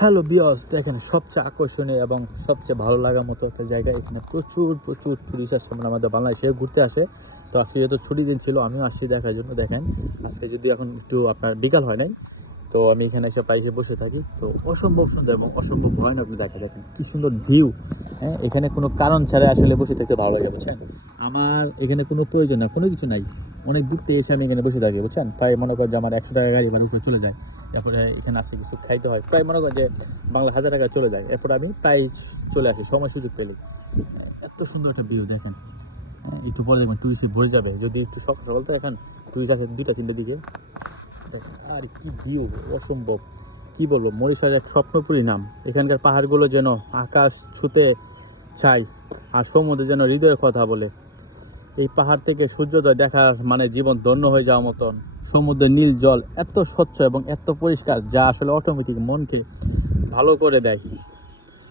Hello বিয়স দেখেন, সবচেয়ে আকর্ষণীয় এবং সবচেয়ে ভালো লাগার মতো একটা জায়গা এখানে। প্রচুর প্রচুর টুরিস্ট আসে মানে আমাদের বাংলাদেশে ঘুরতে আসে। তো আজকে যেহেতু ছুটি দিন ছিল, আমিও আসছি দেখার জন্য। দেখেন, আজকে যদি এখন একটু আপনার বিকাল হয় নাই, তো আমি এখানে এসে প্রায় এসে বসে থাকি। তো অসম্ভব সুন্দর এবং অসম্ভব ভয়ানক দেখা দেখেন, কি সুন্দর ভিউ হ্যাঁ এখানে কোনো কারণ ছাড়া আসলে বসে থাকতে ভালো লাগে, বুঝছেন? আমার এখানে কোনো প্রয়োজন না, কোনো কিছু নাই। অনেক দূর থেকে এসে আমি এখানে বসে থাকি, বুঝছেন? প্রায় মনে করেন যে আমার একশো টাকা গাড়ি এবার উপরে চলে যায়। তারপরে এখানে আসতে কিছু খাইতে হয়। প্রায় মনে করেন যে বাংলা হাজার টাকা চলে যায়। এরপর আমি প্রায় চলে আসি সময় সুযোগ পেলে। এত সুন্দর একটা ভিউ দেখেন। হ্যাঁ, একটু পরে দেখবেন টুরিস্টে ভরে যাবে। যদি একটু সকাল সকাল তো এখন টুরিস্ট আছে দুইটা তিনটের দিকে। আর কি ভিউ অসম্ভব। কি বলব? মরিশার এক স্বপ্নপুরী নাম। এখানকার পাহাড়গুলো যেন আকাশ ছুতে চাই আর সমুদ্রে যেন হৃদয়ের কথা বলে। এই পাহাড় থেকে সূর্যোদয় দেখা মানে জীবন ধন্য হয়ে যাওয়ার মতন। সমুদ্রের নীল জল এত স্বচ্ছ এবং এত পরিষ্কার যা আসলে অটোমেটিক মনকে ভালো করে দেয়।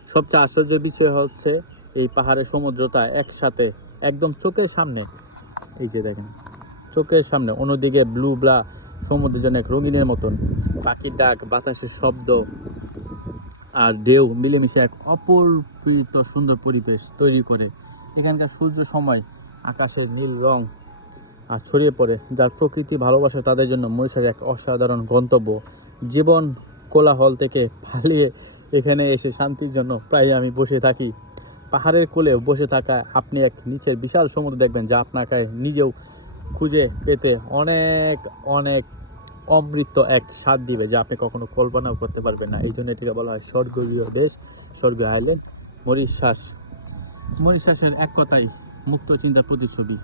সবচেয়ে আশ্চর্য বিষয় হচ্ছে এই পাহাড়ের সমুদ্রতা একসাথে একদম চোখের সামনে। এই যে দেখেন, চোখের সামনে, অন্যদিকে ব্লু ব্লা সমুদ্রের জন্য এক রঙিনের মতন। পাখির ডাক, বাতাসের শব্দ আর ঢেউ মিলেমিশে এক অপরিত সুন্দর পরিবেশ তৈরি করে। এখানকার সূর্য সময় আকাশের নীল রং আর ছড়িয়ে পড়ে, যার প্রকৃতি ভালোবাসে তাদের জন্য মহিষার এক অসাধারণ গন্তব্য। জীবন কোলাহল থেকে পালিয়ে এখানে এসে শান্তির জন্য প্রায় আমি বসে থাকি। পাহাড়ের কোলে বসে থাকা আপনি এক নিচের বিশাল সমুদ্র দেখবেন, যা আপনাকে নিজেও খুঁজে পেতে অনেক অনেক অমৃত এক স্বাদ দিবে, যা আপনি কখনো কল্পনাও করতে পারবেন না। এই জন্য এটিকে বলা হয় স্বর্গীয় দেশ, স্বর্গীয় আইল্যান্ড মরিশাস। মরিশাসের এক কথাই মুক্ত চিন্তার প্রতিচ্ছবি।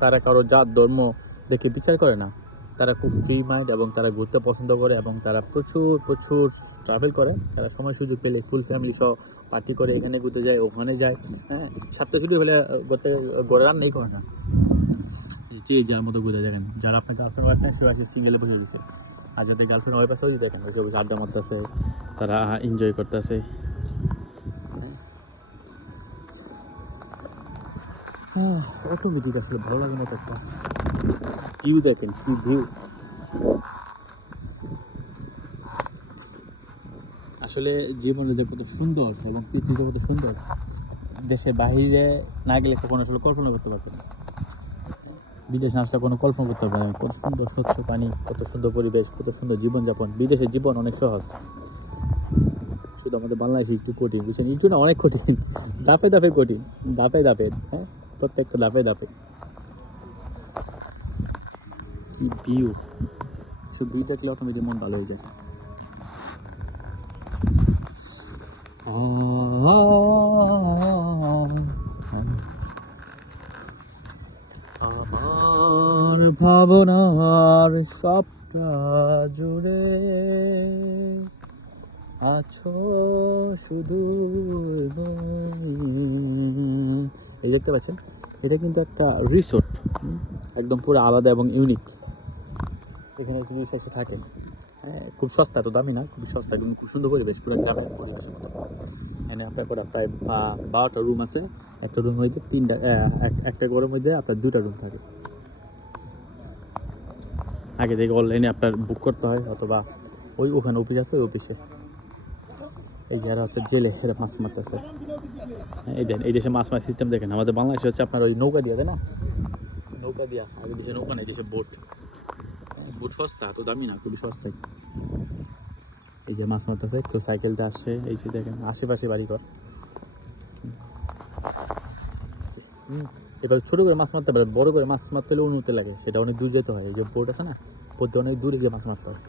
তারা কারও জাত, ধর্ম দেখে বিচার করে না। তারা খুব ফ্রি মাইন্ড এবং তারা ঘুরতে পছন্দ করে এবং তারা প্রচুর প্রচুর ট্রাভেল করে। তারা সময় সুযোগ পেলে ফুল ফ্যামিলি সহ পার্টি করে, এখানে ঘুরতে যায়, ওখানে যায়। হ্যাঁ সাতটা ছুটি হলে ঘুরতে ঘরে রান্নাই করে না যে যার মতো ঘুরে দেখেন, যারা আপনার গার্লফ্রেন্ড ওয়াইফ নেই, সে আছে সিঙ্গেলে বসে দিচ্ছে আর যাদের গার্লফ্রেন্ড ওয়াইফ আছে, ওই দেখেন, ওই সব আড্ডা মারতেছে, তারা এনজয় করতেছে। অটোমেটিক আসলে ভালো লাগে একটা ভিউ দেখেন, কি ভিউ আসলে জীবনে যে কত সুন্দর এবং পৃথিবী কত সুন্দর, দেশের বাহিরে না গেলে কখনো আসলে কল্পনা করতে পারতো না। বিদেশে আসলে কোনো কল্পনা করতে পারবে না। কত সুন্দর স্বচ্ছ পানি, কত সুন্দর পরিবেশ, কত সুন্দর জীবনযাপন। বিদেশের জীবন অনেক সহজ। শুধু আমাদের বাংলাদেশে একটু কঠিন, বুঝছেন? একটু না, অনেক কঠিন। দাপে দাপে কঠিন দাপে দাপে হ্যাঁ? প্রত্যেকটা দাপে দাপে কি ভিউ ভিউ দেখলে অটোমেটিক মন ভালো হয়ে যায় আমার ভাবনার সবটা জুড়ে আছো শুধু দেখতে পাচ্ছেন? এটা কিন্তু একটা রিসোর্ট একদম পুরো আলাদা এবং ইউনিক এখানে এসে থাকেন। হ্যাঁ খুব সস্তা তো, দামি না? খুব সস্তা কিন্তু খুব সুন্দর পরিবেশ, পুরো গ্রামের পরিবেশের মতো এখানে আপনার পুরো প্রায় বারোটা রুম আছে। একটা রুম মধ্যে তিনটা এক- একটা ঘরের মধ্যে আপনার দুটা রুম থাকে। আগে থেকে অনলাইনে আপনার বুক করতে হয়, অথবা ওই ওখানে অফিস আছে, ওই অফিসে এই যারা হচ্ছে জেলে এরা মাছ মারতেছে। হ্যাঁ, এই দেন এই দেশে মাছ মার সিস্টেম দেখেন। আমাদের বাংলাদেশে হচ্ছে আপনার ওই নৌকা দিয়া তাই না? নৌকা দিয়া। আগে দেশে নৌকা নেই দেশে বোট। বোট সস্তা তো দামি না খুবই সস্তাই। এই যে মাছ মারতেছে কেউ সাইকেলতে আসছে এই যে দেখেন আশেপাশে বাড়ি ঘর এবার ছোটো করে মাছ মারতে পারে বড় করে মাছ মারতে হলে অনুমতি লাগে সেটা অনেক দূর যেতে হয়। এই যে বোট আছে না বোট দিয়ে অনেক দূরে গিয়ে মাছ মারতে হয়।